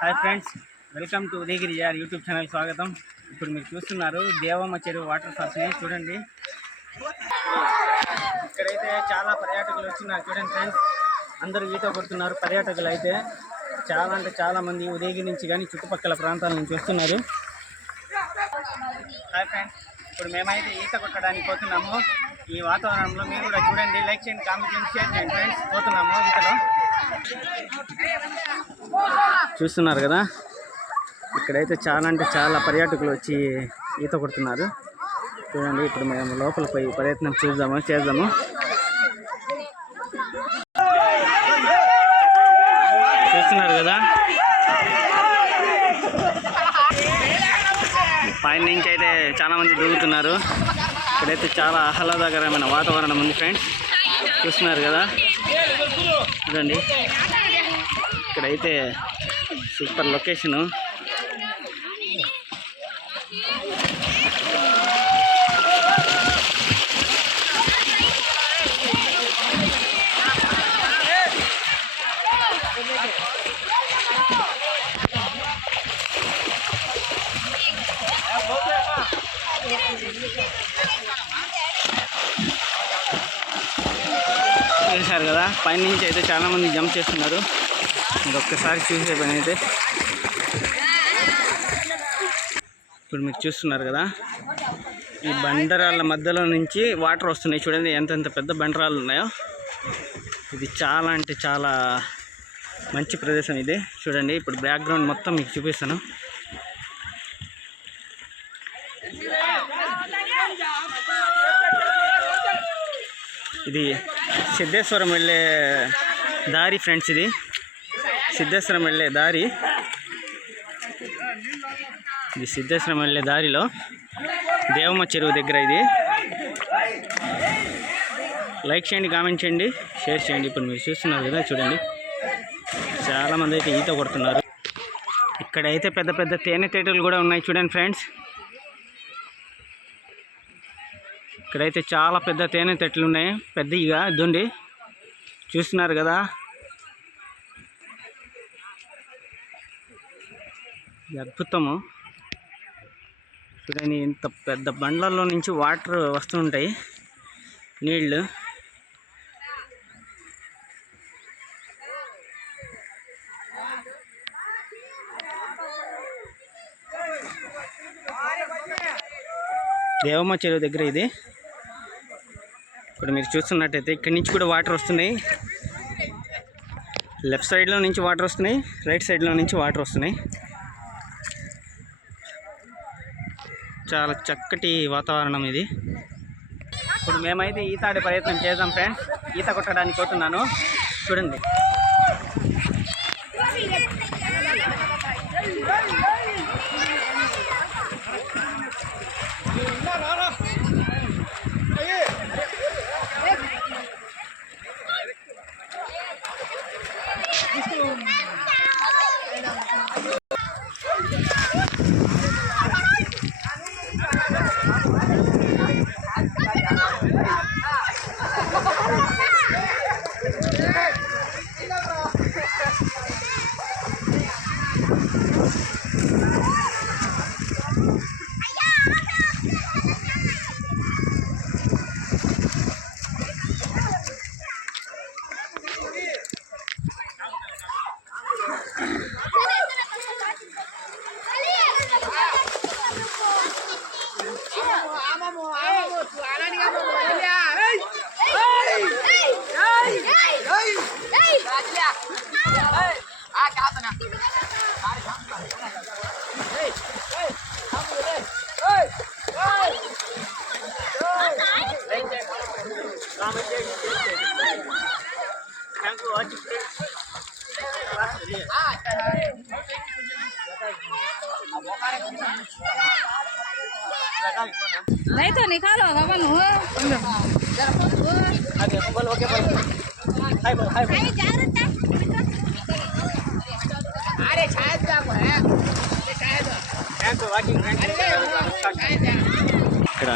Hi friends, welcome to Udayagiri YouTube channel స్వాగతం. ఇప్పుడు మీరు చూస్తున్నారు దేవమ్మ చెరువు వాటర్ ఫాల్స్ని. చూడండి, ఇక్కడైతే చాలా పర్యాటకులు వచ్చినారు. చూడండి ఫ్రెండ్స్, అందరూ ఈత కొడుతున్నారు. పర్యాటకులు అయితే చాలా అంటే చాలా మంది ఉదయగిరి నుంచి కానీ చుట్టుపక్కల ప్రాంతాల నుంచి వస్తున్నారు. హాయ్ ఫ్రెండ్స్, ఇప్పుడు మేమైతే ఈత కొట్టడానికి పోతున్నాము. ఈ వాతావరణంలో మీరు కూడా చూడండి, లైక్ చేయండి, కామెంట్ చేయండి, షేర్ చేయండి ఫ్రెండ్స్. పోతున్నాము ఈతలో. చూస్తున్నారు కదా, ఇక్కడైతే చాలా అంటే చాలా పర్యాటకులు వచ్చి ఈత కొడుతున్నారు. చూడండి, ఇప్పుడు మేము లోపల పోయి ప్రయత్నం చేద్దాము. చూస్తున్నారు కదా, పైన నుంచి అయితే చాలా మంది దూకుతున్నారు. ఇక్కడైతే చాలా ఆహ్లాదకరమైన వాతావరణం ఉంది ఫ్రెండ్స్. చూస్తున్నారు కదా, చూడండి, ఇక్కడైతే సూపర్ లొకేషను. చూసారు కదా, పైన నుంచి అయితే చాలా మంది జంప్ చేస్తున్నారు. మీరు ఒక్కసారి చూసే పని అయితే ఇప్పుడు మీరు చూస్తున్నారు కదా, ఈ బండరాళ్ళ మధ్యలో నుంచి వాటర్ వస్తున్నాయి. చూడండి ఎంతెంత పెద్ద బండరాళ్ళు ఉన్నాయో. ఇది చాలా అంటే చాలా మంచి ప్రదేశం ఇది. చూడండి, ఇప్పుడు బ్యాక్గ్రౌండ్ మొత్తం మీకు చూపిస్తాను. ఇది సిద్ధేశ్వరం వెళ్ళే దారి ఫ్రెండ్స్. ఇది సిద్ధేశ్వరం వెళ్ళే దారి. ఇది సిద్ధేశ్వరం వెళ్ళే దారిలో దేవమ్మ చెరువు దగ్గర ఇది. లైక్ చేయండి, కామెంట్ చేయండి, షేర్ చేయండి. ఇప్పుడు మీరు చూస్తున్నారు కదా, చూడండి, చాలామంది అయితే ఈత కొడుతున్నారు. ఇక్కడైతే పెద్ద పెద్ద తేనెటీగలు కూడా ఉన్నాయి. చూడండి ఫ్రెండ్స్, ఇక్కడైతే చాలా పెద్ద తేనెటీగలు ఉన్నాయి, పెద్దగా ఇదండి. చూస్తున్నారు కదా, అద్భుతము. చూడండి, ఇంత పెద్ద బండ్లలో నుంచి వాటర్ వస్తుంటాయి, నీళ్ళు. దేవమ్మ చెరువు దగ్గర ఇది. ఇప్పుడు మీరు చూస్తున్నట్టయితే ఇక్కడి నుంచి కూడా వాటర్ వస్తున్నాయి. లెఫ్ట్ సైడ్లో నుంచి వాటర్ వస్తున్నాయి, రైట్ సైడ్లో నుంచి వాటర్ వస్తున్నాయి. చాలా చక్కటి వాతావరణం ఇది. ఇప్పుడు మేమైతే ఈత ఆడే ప్రయత్నం చేద్దాం ఫ్రెండ్స్. ఈత కొట్టడానికి పోతున్నాను. చూడండి, नहीं तो निकालो बाबा नु अरे शायद ఇక్కడ